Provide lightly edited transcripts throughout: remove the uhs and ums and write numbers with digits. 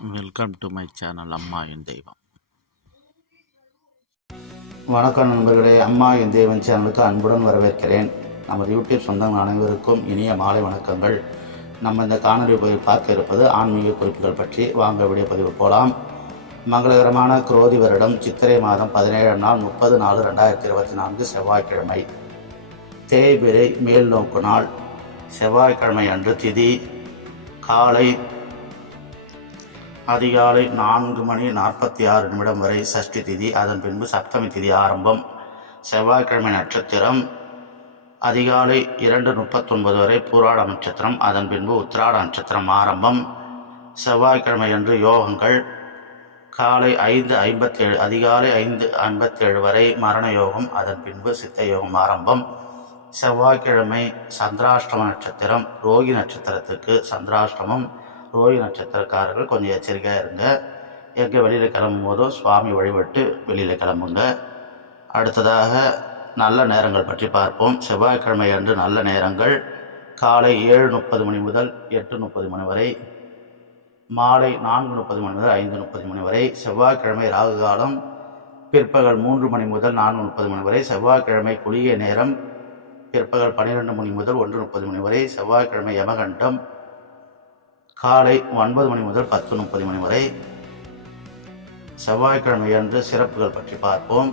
Welcome to my channel அம்மா என் தெய்வம். வணக்கம் நண்பர்களே, அம்மா என் தெய்வம் சேனலுக்கு அன்புடன் வரவேற்கிறேன். நமது யூடியூப் சொந்தங்கள் அனைவருக்கும் இனிய மாலை வணக்கங்கள். நம்ம இந்த காணொலி பதிவு பார்க்க இருப்பது ஆன்மீக குறிப்புகள் பற்றி. வாங்க வீடியோ பதிவு போகலாம். மங்களகரமான குரோதி வருடம் சித்திரை மாதம் 17ஆம் நாள் 30/4/2024 செவ்வாய்க்கிழமை, தேய்பிறை மேல் நோக்கு நாள். செவ்வாய்க்கிழமை அன்று திதி காலை அதிகாலை 4:46 வரை சஷ்டி திதி, அதன் பின்பு சப்தமி திதி ஆரம்பம். செவ்வாய்க்கிழமை நட்சத்திரம் அதிகாலை 2:39 வரை பூராட நட்சத்திரம், அதன் பின்பு உத்திராட நட்சத்திரம் ஆரம்பம். செவ்வாய்க்கிழமை அன்று யோகங்கள் காலை 5:57 அதிகாலை 5:57 வரை மரண யோகம், அதன் பின்பு சித்த யோகம் ஆரம்பம். செவ்வாய்க்கிழமை சந்திராஷ்டம நட்சத்திரம், ரோகி நட்சத்திரத்துக்கு சந்திராஷ்டமம். ரோகி நட்சத்திரக்காரர்கள் கொஞ்சம் எச்சரிக்கையாக இருங்க. எங்கே வெளியில் கிளம்பும் போதோ சுவாமி வழிபட்டு வெளியில் கிளம்புங்க. அடுத்ததாக நல்ல நேரங்கள் பற்றி பார்ப்போம். செவ்வாய்க்கிழமை அன்று நல்ல நேரங்கள் காலை 7:30 முதல் 8:30 வரை, மாலை 4:30 முதல் 5:30 வரை. செவ்வாய்க்கிழமை ராகு காலம் பிற்பகல் 3 முதல் 4:30 வரை. செவ்வாய்க்கிழமை குளிகை நேரம் பிற்பகல் 12 முதல் 1:30 வரை. செவ்வாய்க்கிழமை யமகண்டம் காலை 9 முதல் 10:30 வரை. செவ்வாய்க்கிழமை அன்று சிறப்புகள் பற்றி பார்ப்போம்.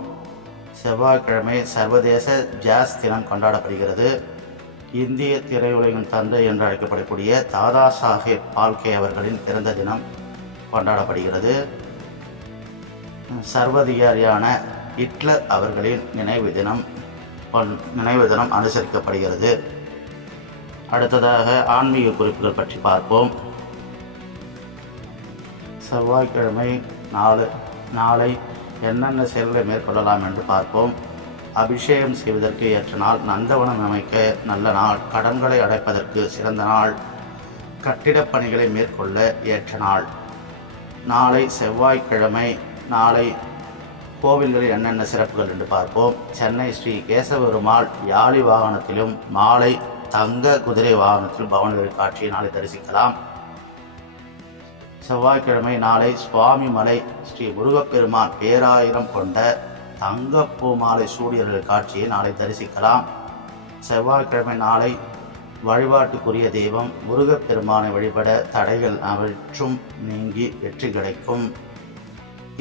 செவ்வாய்க்கிழமை சர்வதேச ஜாஸ் தினம் கொண்டாடப்படுகிறது. இந்திய திரையுலகின் தந்தை என்று அழைக்கப்படக்கூடிய தாதா சாஹேப் பால்கே அவர்களின் பிறந்த தினம் கொண்டாடப்படுகிறது. சர்வதிகாரியான ஹிட்லர் அவர்களின் நினைவு தினம் அனுசரிக்கப்படுகிறது. அடுத்ததாக ஆன்மீக குறிப்புகள் பற்றி பார்ப்போம். செவ்வாய்க்கிழமை நாளை என்னென்ன செயல்களை மேற்கொள்ளலாம் என்று பார்ப்போம். அபிஷேகம் செய்வதற்கு ஏற்ற நாள், நந்தவனம் அமைக்க நல்ல நாள், கடன்களை அடைப்பதற்கு சிறந்த நாள், கட்டிடப் பணிகளை மேற்கொள்ள ஏற்ற நாள். நாளை செவ்வாய்க்கிழமை நாளை கோவில்களில் என்னென்ன சிறப்புகள் என்று பார்ப்போம். சென்னை ஸ்ரீ கேசவெருமாள் யாழி வாகனத்திலும் மாலை தங்க குதிரை வாகனத்தில் பவனகிரி காட்சியை நாளை தரிசிக்கலாம். செவ்வாய்க்கிழமை நாளை சுவாமி மலை ஸ்ரீ முருகப்பெருமான் பேராயிரம் கொண்ட தங்கப்பூ மாலை சூடியர்கள் காட்சியை நாளை தரிசிக்கலாம். செவ்வாய்க்கிழமை நாளை வழிபாட்டுக்குரிய தெய்வம் முருகப்பெருமானை வழிபட தடைகள் அனைத்தும் நீங்கி வெற்றி கிடைக்கும்.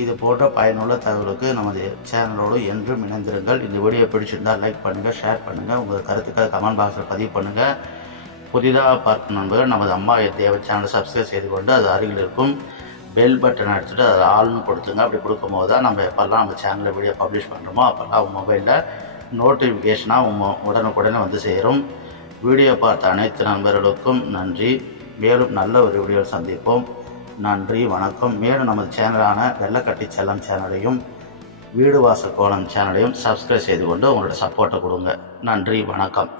இது போன்ற பயனுள்ள தகவலுக்கு நமது சேனலோடு என்றும் இணைந்திருங்கள். இந்த வீடியோ பிடிச்சிருந்தால் லைக் பண்ணுங்கள், ஷேர் பண்ணுங்கள், உங்கள் கருத்துக்களை கமெண்ட் பாக்ஸில் பதிவு பண்ணுங்கள். புதிதாக பார்க்கும் நண்பர்கள் நமது அம்மா தேவ சேனலை சப்ஸ்கிரைப் செய்து கொண்டு அது அருகில் இருக்கும் பெல் பட்டன் அடிச்சுட்டு அதை ஆள்னு கொடுத்துங்க. அப்படி கொடுக்கும்போது தான் நம்ம எப்போல்லாம் நம்ம சேனலில் வீடியோ பப்ளிஷ் பண்ணுறோமோ அப்போல்லாம் உங்கள் மொபைலில் நோட்டிஃபிகேஷனாக உடனுக்குடனே வந்து சேரும். வீடியோ பார்த்த அனைத்து நண்பர்களுக்கும் நன்றி. மேலும் நல்ல ஒரு வீடியோ சந்திப்போம். நன்றி, வணக்கம். மேலும் நமது சேனலான வெள்ளக்கட்டி செல்லம் சேனலையும் வீடு வாசல் கோலம் சேனலையும் சப்ஸ்கிரைப் செய்து கொண்டு உங்களோட சப்போர்ட்டை கொடுங்க. நன்றி, வணக்கம்.